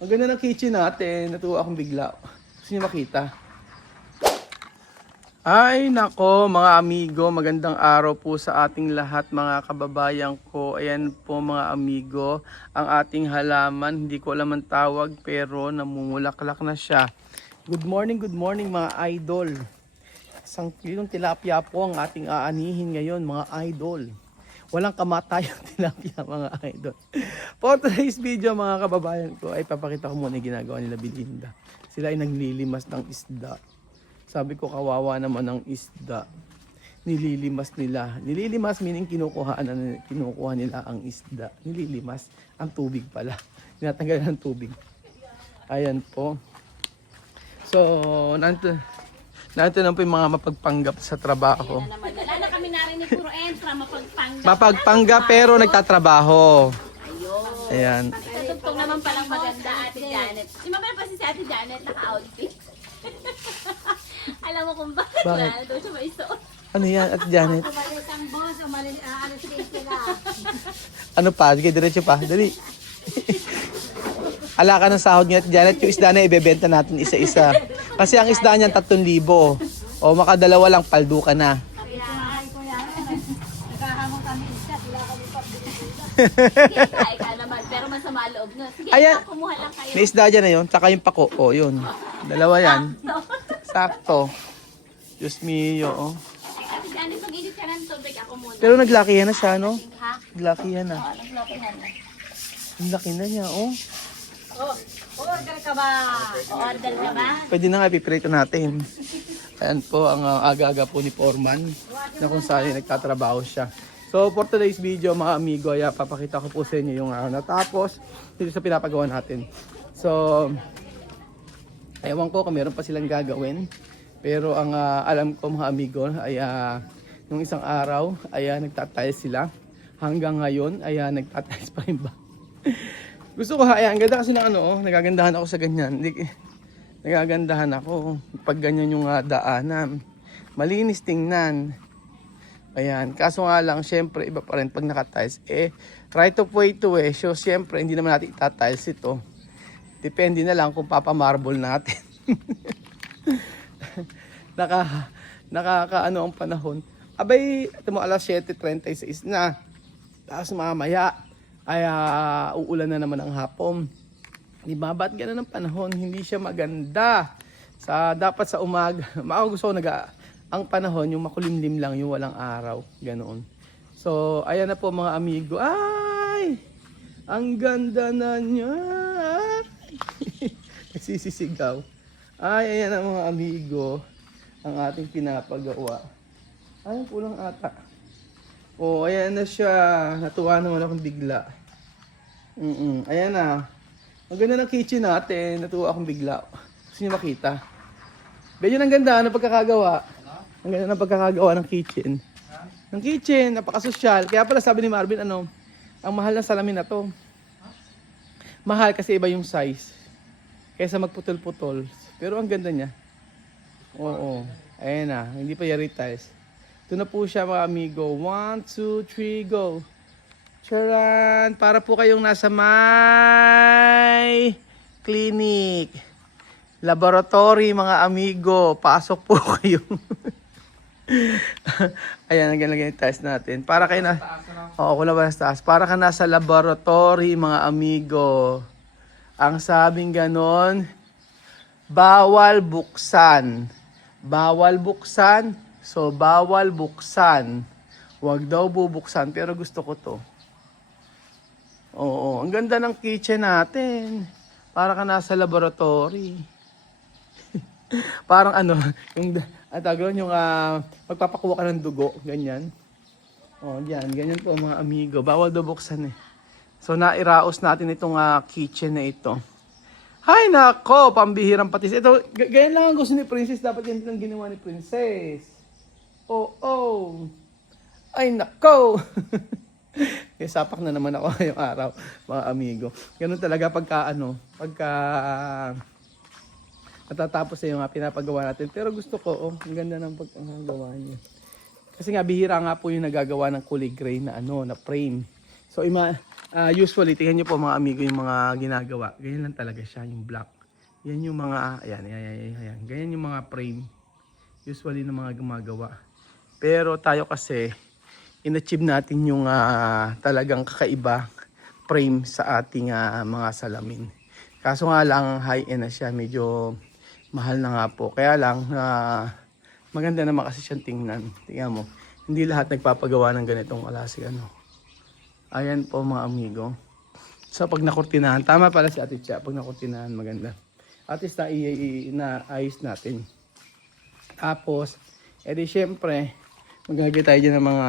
Ang ganda ng kitchen natin. Natuwa akong bigla. Gusto niyo makita? Ay nako mga amigo, magandang araw po sa ating lahat mga kababayan ko. Ayan po mga amigo, ang ating halaman, hindi ko alam ang tawag pero namumulaklak na siya. Good morning mga idol. Isang kilong tilapia po ang ating aanihin ngayon mga idol. Walang kamatayang tilapia mga idol. For today's video mga kababayan ko ay papakita ko muna yung ginagawa nila Belinda. Sila ay naglilimas ng isda. Sabi ko kawawa naman ang isda. Nililimas nila. Nililimas meaning kinukuha nila ang isda. Nililimas ang tubig pala. Tinatanggalan ng tubig. Ayan po. So, nanto lang po yung mga mapagpanggap sa trabaho. Wala na kami narinig puro entra, mapagpanggap. Mapagpanggap pero nagtatrabaho. Ayun. Ayan. Katugtong naman palang maganda Ate Janet. Si Mama pa si Ate Janet naka-outfit. Alam mo kung bakit Bakit? wala daw siya maisuot. Ano yan at Janet? Umalis ang boss, umalis sila. Ano pa? Sige, diretso pa. Dali. Ala ka ng sahod niya at Janet. Yung isda na ibebenta natin isa-isa. Kasi ang isda niyan 3,000. O makadalawa lang, paldo ka na. Nagkahamong kami isa, sila kami Sige, ka naman, pero masama loob na. Sige, Ayan. kumuha lang kayo. May isda dyan na yun. Tsaka yung pako. O, yun. Dalawa yan. Sakto. Diyos mio. Oh. Ate Janet, mag-init ka ng tubig. Ako muna. Pero naglakihan na siya, no? Ha? Naglakihan na. Oo, naglokihan na. Ang laki na niya, oh. Oh, order ka ba? Order ka ba? Pwede na nga, ipiprito natin. Ayan po, ang aga-aga po ni Foreman na kung saan nagtatrabaho siya. So, for today's video, mga amigo, ay papakita ko po sa inyo yung natapos dito sa pinapagawa natin. So, ewan ko kung meron pa silang gagawin. Pero ang alam ko mga amigo ay nung isang araw ay nagtatiles sila. Hanggang ngayon ay nagtatiles pa rin ba? Gusto ko ang ganda kasi ng nagagandahan ako sa ganyan. Nagagandahan ako pag ganyan yung daanan. Malinis tingnan. Ayan, kaso nga lang syempre iba pa rin pag naka-tiles. Right of way to So syempre hindi naman natin ita-tiles ito. Depende na lang kung papamarble natin. Nakakaano ang panahon. Abay, ito mo alas 7:36 na. Tapos mamaya ay uulan na naman ang hapon. Di ba? Ba't ganun ang panahon? Hindi siya maganda. Dapat sa umaga, gusto ko ang panahon, yung makulimlim lang, yung walang araw. Ganoon. So, ayan na po mga amigo. Ay! Ang ganda na niya! Nagsisisigaw. Ay, ayan na mga amigo. Ang ating pinapagawa. Ay, kulang ata. Oh, ayan na siya. Natuwa naman akong bigla. Ayan na. Ang ganda ng kitchen natin. Natuwa akong bigla. Gusto niyo makita? Ganyan ang ganda ng pagkakagawa. Ang ganda ng pagkakagawa ng kitchen. Ng kitchen, napakasosyal. Kaya pala sabi ni Marvin, ang mahal ng salamin na to. Mahal kasi iba yung size. Kaysa magputol-putol. Pero ang ganda niya. Oo. Ayan na. Hindi pa yari tiles. Ito na po siya mga amigo. 1, 2, 3, go. Charan! Para po kayong nasa may clinic. Laboratory mga amigo. Pasok po kayo. Ayan, naglagay yung tiles natin. Para kayo na... Oo, kung ba sa taas. Para ka nasa laboratory mga amigo. Ang sabing ganon, bawal buksan. Bawal buksan. So, bawal buksan. Huwag daw bubuksan. Pero gusto ko to. Oo, ang ganda ng kitchen natin. Para ka nasa laboratory. Parang yung magpapakuha ka ng dugo. Ganyan. O, ganyan po mga amigo. Bawal daw buksan eh. So, nairaos natin itong kitchen na ito. Hay nako, pambihirang patis. Ito, ganyan lang ang gusto ni Princess. Dapat yan lang ginawa ni Princess. Oh. Ay nako. Sapak na naman ako ngayong araw, mga amigo. Ganun talaga pagka natatapos na yung pinapagawa natin. Pero gusto ko, ang ganda ng pagkagawa niya. Kasi nga, bihira nga po yung nagagawa ng kulay gray na na frame. So usually, tingnan nyo po mga amigo yung mga ginagawa. Ganyan lang talaga siya, yung black. Yan yung mga, ayan. Ganyan yung mga frame. Usually ng mga gumagawa. Pero tayo kasi, in-achieve natin yung talagang kakaiba frame sa ating mga salamin. Kaso nga lang, high-end na siya. Medyo mahal na nga po. Kaya lang, maganda naman kasi siyang tingnan. Tingnan mo, hindi lahat nagpapagawa ng ganitong klase Ayan po mga amigo. So pag nakurtinahan, tama pala si Ate Chia, pag nakurtinahan maganda. At least naayos natin. Tapos, edi syempre, maglagay tayo dyan ng mga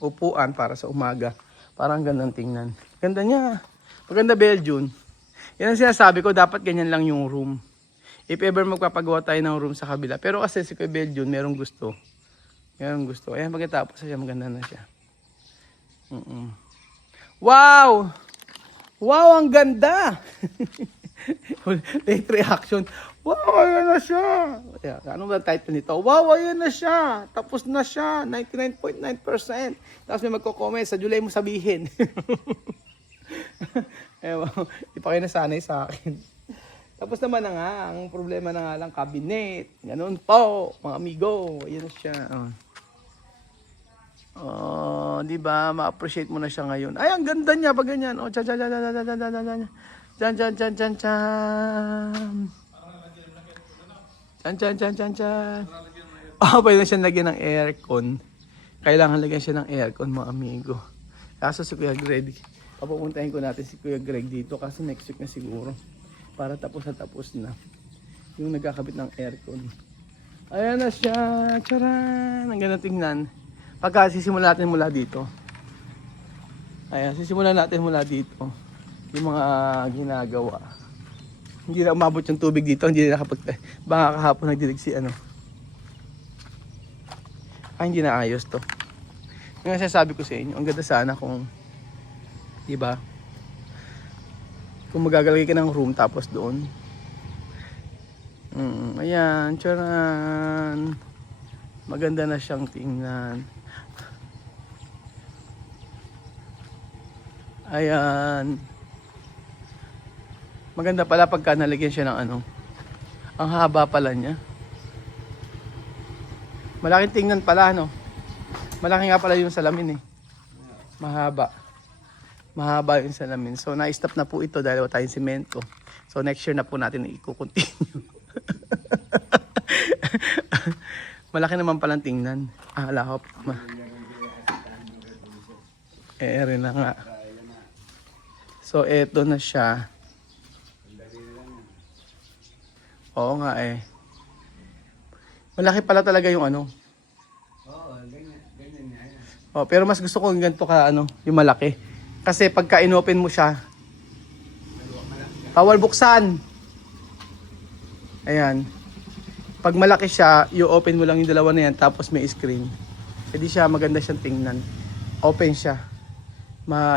upuan para sa umaga. Parang gandang tingnan. Ganda niya. Maganda Belgian. Yan ang sinasabi ko, dapat ganyan lang yung room. If ever magpapagawa tayo ng room sa kabila. Pero kasi si Kuya Belgian, merong gusto. Ayan, pagkatapos siya, maganda na siya. Wow! Wow, ang ganda! Late reaction. Wow, ayan na siya! Ano ba title nito? Wow, ayan na siya! Tapos na siya! 99.9%. Tapos may magko-comment, sa July mo sabihin. Ewan, di pa kayo nasanay sa akin. Tapos naman na nga, ang problema na nga lang, cabinet. Ganun po, mga amigo. Ayan na siya. Di ba? Ma-appreciate mo na siya ngayon. Ay, ang ganda niya pag ganyan. Oh, chan. Pwede na siya lagyan ng aircon. Kailangan lagyan siya ng aircon, mga amigo. Kaso si Kuya Greg, papupuntahin ko natin si Kuya Greg dito kasi next week na siguro. Para tapos na. Yung nagkakabit ng aircon. Ayan na siya. Charan! Ang ganda tingnan. Pagka sisimulan natin mula dito. Ayan, sisimulan natin mula dito. Yung mga ginagawa. Hindi na umabot yung tubig dito. Hindi na baka kahapon nagdilig si hindi na ayos to. Yung sasabi ko sa inyo, ang ganda sana kung, diba? Kung magagalagay ka ng room tapos doon. Ayan, charan. Maganda na siyang tingnan. Ayan. Maganda pala pagka nalagyan siya ng ang haba pala niya. Malaking tingnan pala, no? Malaki nga pala yung salamin Mahaba. Mahaba yung salamin. So, na-stop na po ito dahil wala tayong semento. So, next year na po natin i-continue. Malaki naman palang tingnan. Lahop. Rin na nga. So, eto na siya. Oo nga Malaki pala talaga yung Oo, ganyan nga yan. pero mas gusto ko yung ganito yung malaki. Kasi pagka inopen mo siya, bawal buksan. Ayan. Pag malaki siya, i-open mo lang yung dalawa na yan, tapos may screen. Hindi siya maganda siyang tingnan. Open siya.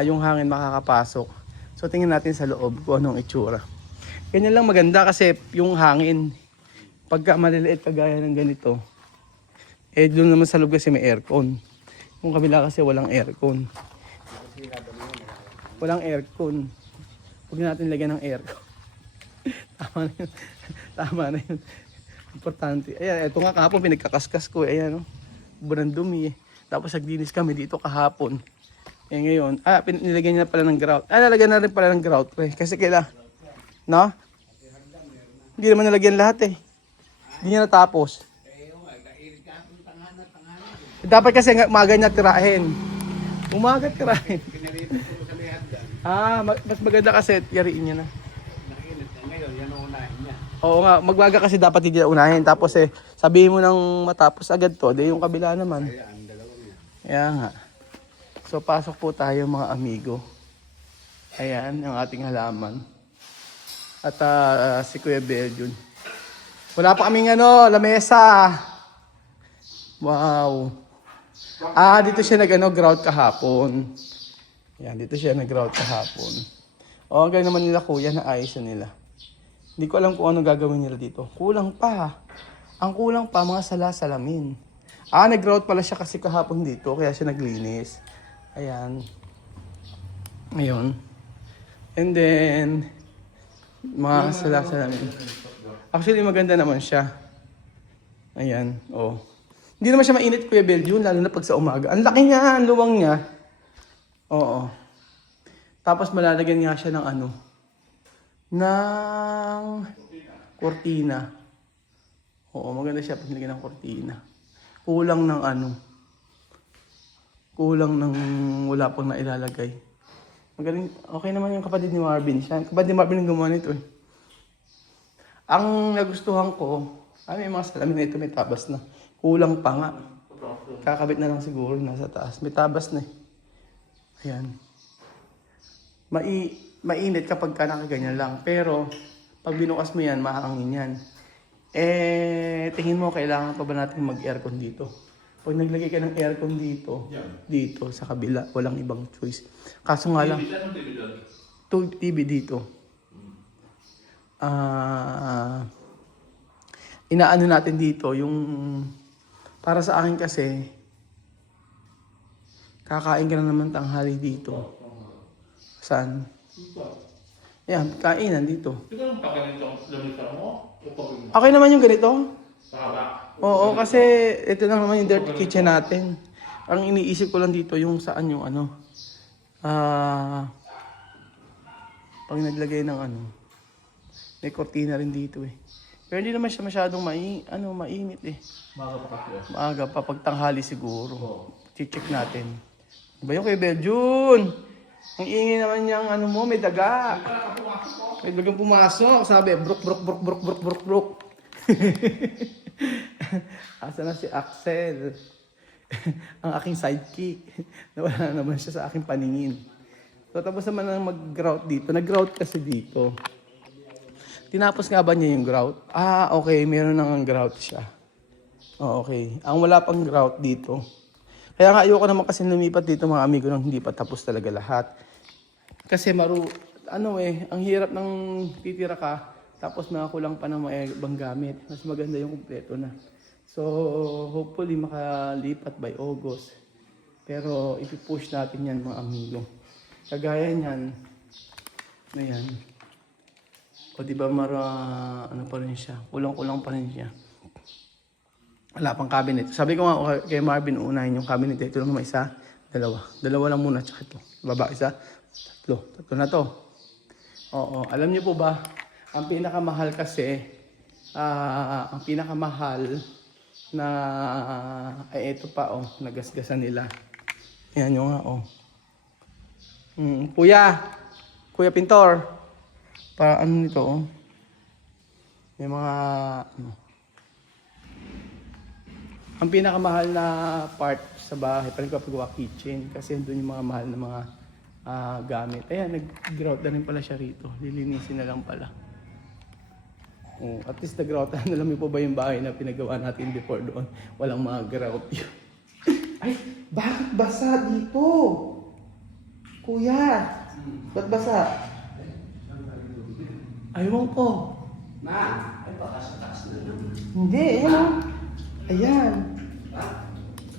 Yung hangin makakapasok. So tingnan natin sa loob kung anong itsura. Ganyan lang maganda kasi yung hangin, pagka maliliit kagaya ng ganito, doon naman sa loob kasi may aircon. Yung kabila kasi walang aircon. Walang aircon. Huwag natin lagyan ng aircon. Tama na yun. Importante. Ayan, eto nga kahapon pinagkakaskas ko. Ayan, sobrang dumi Tapos naglinis kami dito kahapon. Ngayon, nilagyan niya pala ng grout. Nalagyan na rin pala ng grout. Kasi no? Hindi naman nalagyan lahat Hindi niya natapos. Dapat kasi umaga niya tirahin. Umaga tirahin. Mas maganda kasi yariin niya na. Ngayon, yan ang unahin niya. Oo nga, magwaga kasi dapat hindi na unahin. Tapos sabihin mo nang matapos agad to, yung kabila naman. Ayan, dalawa niya. Kaya nga. So pasok po tayo mga amigo. Ayan, ang ating halaman. At si Kuya Belgian. Wala pa kaming lamesa. Wow. Dito siya grout kahapon. Ayan, dito siya grout kahapon. Ang gano'n naman nila kuya, naayos nila. Hindi ko alam kung ano gagawin nila dito. Kulang pa. Ang kulang pa, mga salasalamin. Nag-grout pala siya kasi kahapon dito, kaya siya naglinis. Ayan. Ngayon. And then, mga salamin. Actually, maganda naman siya. Ayan, oh. Hindi naman siya mainit, Kuya Belgium, lalo na pag sa umaga. Ang laki niya, ang luwang niya. Oo. Tapos malalagyan nga siya ng ano, ng kortina. Oo, maganda siya pag nilagyan ng kortina. Kulang ng ano, kulang ng wala pang nailalagay. Magaling, okay naman yung kapatid ni Marvin. Siya, kapatid ni Marvin ang gumawa nito eh. Ang nagustuhan ko, may mga salamin na ito may tabas na. Kulang pa nga. Kakabit na lang siguro nasa taas. May tabas na eh. Ayan. Mainit kapag ka nakaganyan lang. Pero, pag binukas mo yan, mahangin yan. Tingin mo, kailangan pa ba natin mag-aircon dito? Pag naglagay ka ng aircon dito, dito sa kabila, walang ibang choice. Kaso nga lang, TV dito. Inaano natin dito, yung para sa akin kasi, kakain ka na naman tanghali dito. Saan? Yan, kainan dito. Okay naman yung ganito? Oo, kasi ito lang naman yung dirty kitchen natin. Ang iniisip ko lang dito yung saan yung ano. Pag naglagay ng ano, may kortina rin dito eh. Pero hindi naman siya masyadong mainit eh. Maaga pa kasi. Maaga pa, pag tanghali siguro. Check natin. Diba yung kay Beljun? Ang ingay naman niyang ano mo, may daga. May dagang pumasok. Sabi, brok. Asa na si Axel? Ang aking sidekick. Nawala na naman siya sa aking paningin. So tapos naman na mag-grout dito. Nag-grout kasi dito. Tinapos nga ba niya yung grout? Okay. Meron nang grout siya. Okay. Ang wala pang grout dito. Kaya nga ayoko naman kasi lumipat dito mga amigo nang hindi pa tapos talaga lahat. Kasi ang hirap ng titira ka, tapos makakulang pa ng mga ibang gamit. Mas maganda yung kumpleto na. So, hopefully makalipat by August. Pero ipipush natin yan mga amigo. Kagaya niyan, na yan. O diba ano pa rin siya, kulang-kulang pa rin siya. Wala pang cabinet. Sabi ko nga kay Marvin, unahin yung cabinet. Ito lang naman isa, dalawa lang muna, tsaka ito. Baba isa, tatlo na to. Oo, alam niyo po ba, ang pinakamahal kasi, ang pinakamahal na, ito pa nagasgasan nila. Yan yung nga Kuya Pintor, para ano nito may mga ang pinakamahal na part sa bahay, pagpapagawa kitchen, kasi doon yung mga mahal na mga gamit. Ayan, nag-grout na rin pala siya rito. Lilinisin na lang pala. At least nag-grout na. Alam mo po ba yung bahay na pinagawa natin before doon? Walang mga grout yun. Ay, bakit basa dito? Kuya, ba't basa? Aywan ko. Ay, baka sa taas na naman. Hindi, ayan. Ayan.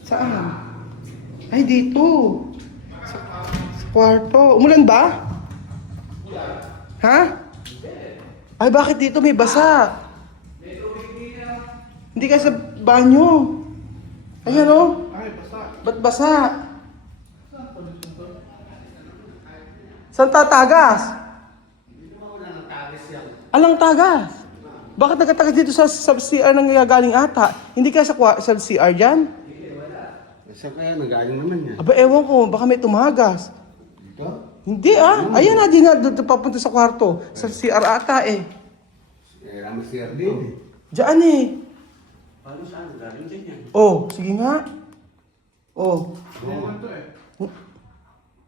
Saan? Ay, dito. Sa kwarto. Umulan ba? Ha? Ay, bakit dito may basa? Hindi ka sa banyo. Ayan o. Ba't basa? Saan tatagas? Alang tagas? Bakit nagatagas dito sa CR nang galing ata? Hindi ka sa CR dyan? Saan kaya nagaling naman yan? Aba, ewan ko. Baka may tumagas. Dito? Hindi Ayan na, di na doon papunta sa kwarto. Sa CR ata eh. Rami CR din eh. Diyan eh. Paano saan? Galing din yan. Sige nga.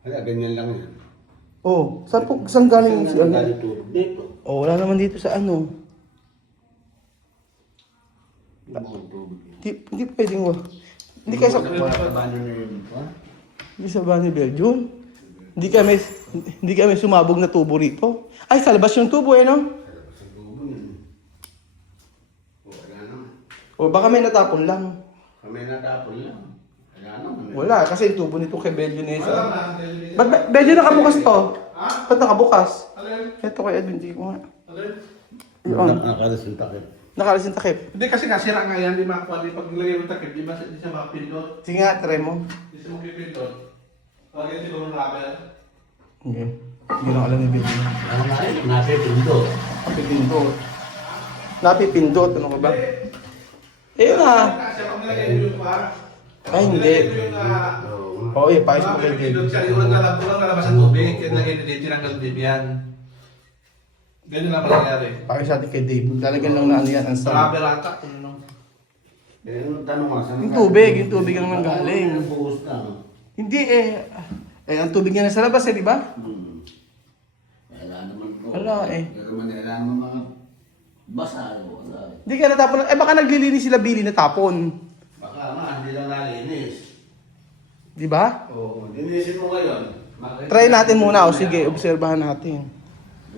Wala, ganyan lang yan. Saan galing yung CR? Galing tubig dito. Wala naman dito sa ano. Lumang tubig. Hindi pwedeng Hindi ka sa... Paano na yun? Hindi sa Bani Belgium. Hindi kami sumabog na tubo rito. Ay, sa labas yung tubo no? Sa tubo yun. Wala naman. Baka may natapon lang. Kami natapon lang. Wala Wala, kasi yung tubo nito kay Belgian Nesa. Ba't Belgian nakabukas to? Ba't nakabukas? Ito kay Edwin, hindi ko nga. Yun. Nakalas yung takip. Nakalas yung takip. Hindi kasi nasira nga yan, di makuha. Di pag nilagay mo takip, di siya makapindot. Sige nga, try mo. Di siya makapindot. Lagyan siguro ng rubber. Hindi. Hindi lang alam ni Belgian. Ano nga yun? Napipindot. Napipindot. Napipindot, ano ka ba? Ayun na. Kasi pag nilagay mo yung bar, Ay, hindi. Oo, ipayos mo kay pindot David. siya. Yung nalabas ang tubig, kaya nilagay ni David ang galbib yan. Ganyan lang pala nangyari. Payos natin kay David. Lalagyan lang na ano yan, ang Sa sarap. rubber ata. Kung ano. Eh, yung tanong nga, saan Yung tubig ang nanggaling. Buhos na. Hindi eh. Eh, ang tubig niya nasa labas eh, di ba? Wala naman po. Wala eh. Pero man, wala naman mga basa. Wala. Hindi ka natapon. Eh, baka naglilinis sila Billy natapon. Baka nga, hindi lang nalinis. Di ba? Oo, linisin mo ngayon. Try natin muna. O sige, obserbahan natin.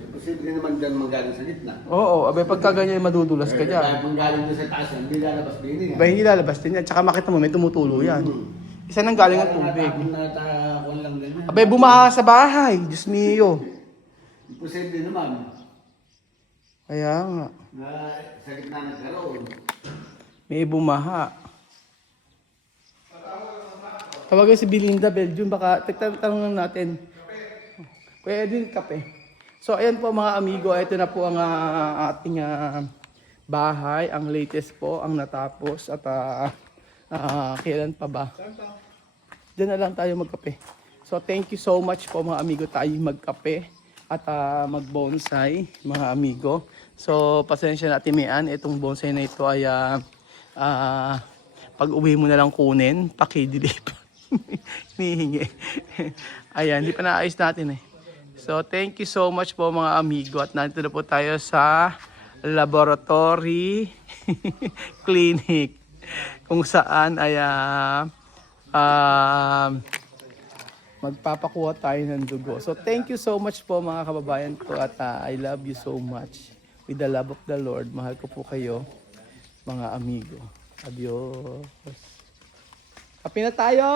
Posible naman dyan manggaling sa gitna. Oo, abay pagka ganyan madudulas ka Dahil dyan. manggaling doon sa taas, hindi lalabas din yan. Abay, hindi lalabas din yan. Tsaka makita mo, may tumutulo yan. Isa nang galing ang tubig. Natakon lang ganyan. Abay, bumaha sa bahay. Diyos mio. Posible naman Kaya nga. na sa gitna nagkaroon. May bumaha. Tawagan si Belinda Belgium. Baka tanong lang natin. Kuya Edwin, kape. So, ayan po mga amigo. Ito na po ang ating bahay. Ang latest po, ang natapos. At kailan pa ba? Diyan na lang tayo magkape. So, thank you so much po mga amigo. Tayo magkape at mag-bonsai mga amigo. So, pasensya natin mian. Itong bonsai na ito ay pag uwi mo na lang kunin, pakidilip. Hinihingi. Ayan, hindi pa naayos natin eh. So, thank you so much po mga amigo. At nandito na po tayo sa laboratory clinic kung saan ay magpapakuha tayo ng dugo. So, thank you so much po mga kababayan ko at I love you so much. With the love of the Lord, mahal ko po kayo mga amigo. Adios. Kape na tayo!